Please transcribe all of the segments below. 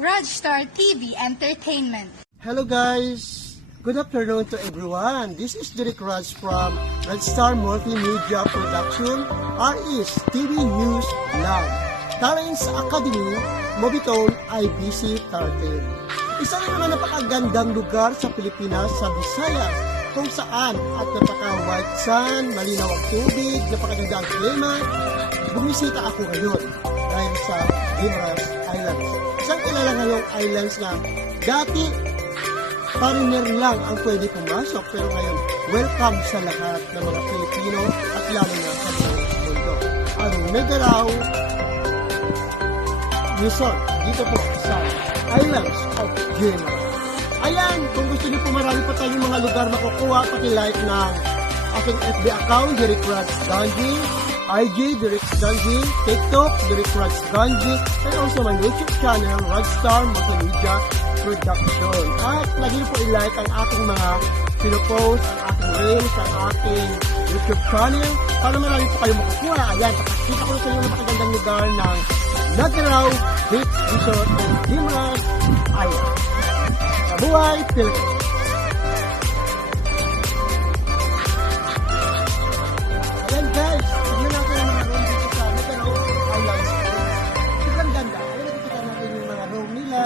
Rodstar TV Entertainment. Hello guys! Good afternoon to everyone. This is Derek Raj from Rodstar Multimedia Production, RS TV News Lab. Talents Academy, Mobitone, IBC 13. Isa rin naman napakagandang lugar sa Pilipinas, sa Visayas, kung saan at napaka-white sun, malinaw ang tubig, napakaganda ang klima. Bumisita ako ngayon dahil sa Guimaras Islands. Isang kilala ngayong islands na dati foreigner lang ang pwede pumasok, pero ngayon welcome sa lahat ng mga Pilipino at lalo na sa buong mundo. Ang Megarao Resort dito po sa Islands of Guimaras. Ayan, kung gusto niyo po marami pa tayong mga lugar makukuha, paki-like ng aking FB account, Derek Raj Ganji, IG, Derek Ganji, TikTok, Derek Raj Ganji, and also my YouTube channel, Rodstar Multimedia Production. At lagi niyo po i-like ang aking mga pinopost, ang aking reels, ang aking YouTube channel, para marami po kayo makukuha. Ayan, pakakita ko na sa inyo ng makagandang lugar ng Megarao Beach Resort ng Guimaras Island. Mabuhay, Philippines! Ayan guys, tignan natin ang mga room dito sa Megarao Islands. Sobrang ganda. Ayan, nakikita natin yung mga room nila.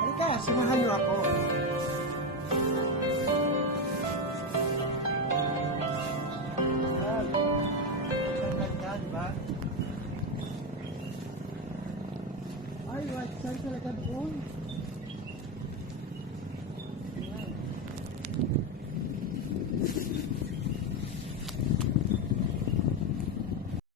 Halika, samahan niyo ako. Ang ganda, diba? Ay, right side talaga doon.